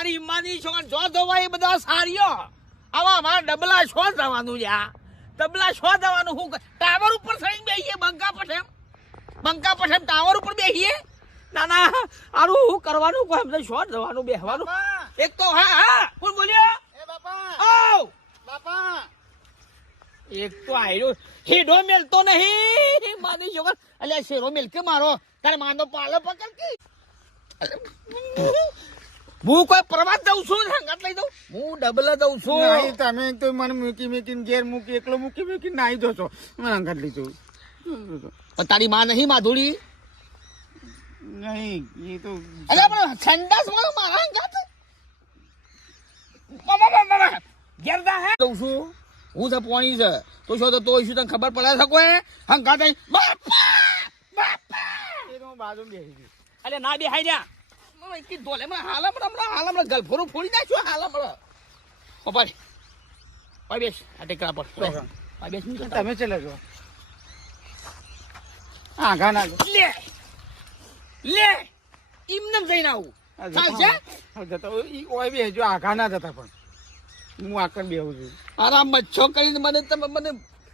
મારી ઈમાની છોકરા જો ધોવાય એ બધા સારીઓ આવા મારા ડબલા શો જવાનું લ્યા ડબલા શો જવાનું હું ટાવર ઉપર થઈને બેસીએ બંકા પઠેમ ટાવર ઉપર બેસીએ ના ના આનું હું કરવાનું કોઈ એમ શો જવાનું બેસવાનું એક તો હા કોણ બોલ્યો એ બાપા આવ બાપા એક તો આયરો હેડો મેલતો નહીં માની છોકરા અલ્યા શેરો મેલ કે મારો તારે માનો પાલો પકડ કે હું કોઈ પ્રવાસ જઉં છું સંગત લઈ દઉં હું ડબલ જઉં છું નહીં તમે તો મને મૂકીને ઘેર મૂકી એકલો મૂકી નાહી દો છો મને અંગત લીધું પણ તારી માં નહીં માધુરી નહીં એ તો અરે પણ સંડાસ વાળો મારા અંગત ઘેર જા હે જઉં છું હું છે પોણી છે તો શું તો શું તને ખબર પડે છે કોઈ હંગાત બાપા એ તો હું બાજુ બેસી ગઈ અરે ના બેહાઈ જા હાલમ ગલફોરું ફોડી નાખ્યો હાલમ પપાડી પાઈ બેસ આ ટેકરા પર પાઈ બેસ તમે ચલે જો હા ઘા ના લે એમને જઈને આવું ચાલશે જતા ઓય બી હજુ આઘા ના જતા પણ હું આકર બેહું છું આરામ મચ્છો કરીને મને તમે મને